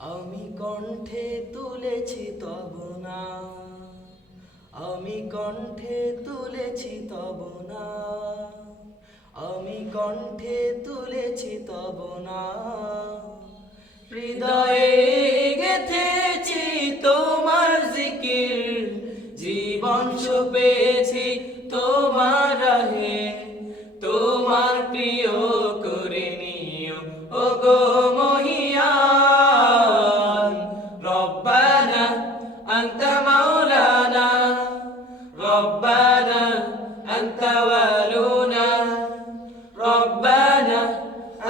আমি কণ্ঠে তুলেছি তব নাম, আমি কণ্ঠে তুলেছি তব নাম, আমি কণ্ঠে তুলেছি তব নাম। হৃদয়ে গেথেছি তোমার জিকির, জীবন পেয়েছি তোমার রাহে, তোমার প্রিয় করে নিও ওগো মহিয়ান। রব্বানা আনতা মাওলানা, রব্বানা আনতা ওয়ালুনা, রব্বানা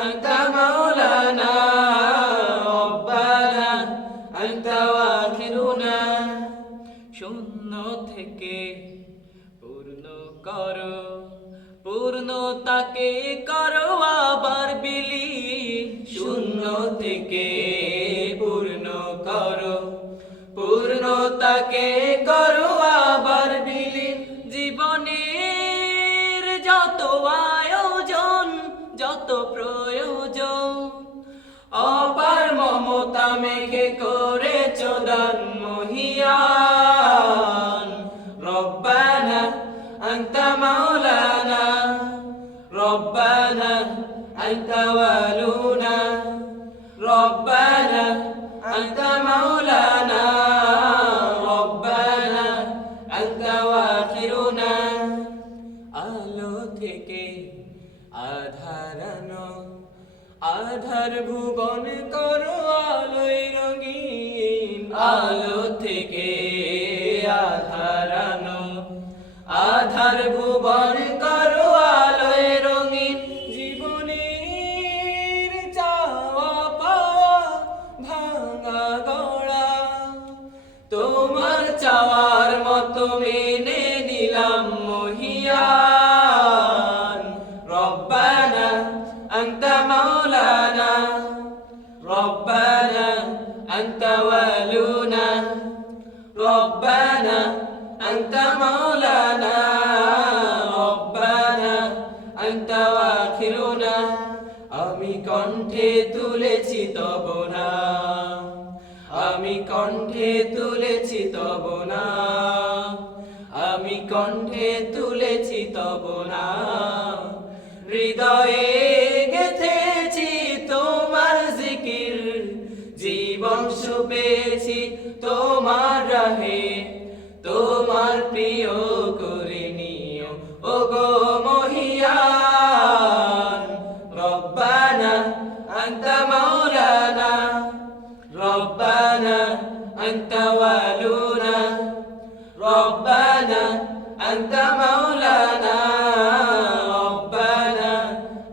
আনতা মাওলানা, রব্বানা আনতা ওয়াখিরুনা। শূন্য থেকে পূর্ণ করো, পূর্ণতাকে করো আবার বিলীন। শূন্য থেকে পূর্ণ করো, পূর্ণতাকে করো আবার বিলীন। জীবনের যত আয়োজন, যত প্রয়োজন, অপার মমতা মেঘে করেছো দান মহিয়ান। রব্বানা আনতা মাওলানা, রব্বানা আনতা ওয়ালুনা, রব্বানা আনতা মাওলানা, রব্বানা আনতা ওয়াখিরুনা। আলো থেকে আধার আনো, আধার ভুবন করো আলোয় রঙিন। আলো থেকে আধার আনো, আধার ভুবন করো আলোয় রঙিন। জীবনের চাওয়া পাওয়া ভাঙা গড়া, তোমার চাওয়ার মতো মেনে নিলাম মহিয়ান। রব্বানা আনতা মাওলানা, রব্বানা আনতা ওয়ালুনা, রব্বানা আনতা মাওলানা, রব্বানা আনতা ওয়াখিরুনা। আমি কণ্ঠে তুলেছি তব নাম, আমি কণ্ঠে তুলেছি তব নাম, আমি কণ্ঠে তুলেছি তব নাম। হৃদয়ে গেথেছি তোমার জিকির, জীবন পেয়েছি তোমার রাহে, তোমার প্রিয় করে নিও ওগো মহিয়ান। রব্বানা আনতা মাওলানা, রব্বানা আনতা ওয়ালুনা, রব্বানা আনতা মাওলানা, রব্বানা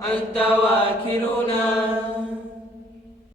আনতা ওয়াখিরুনা।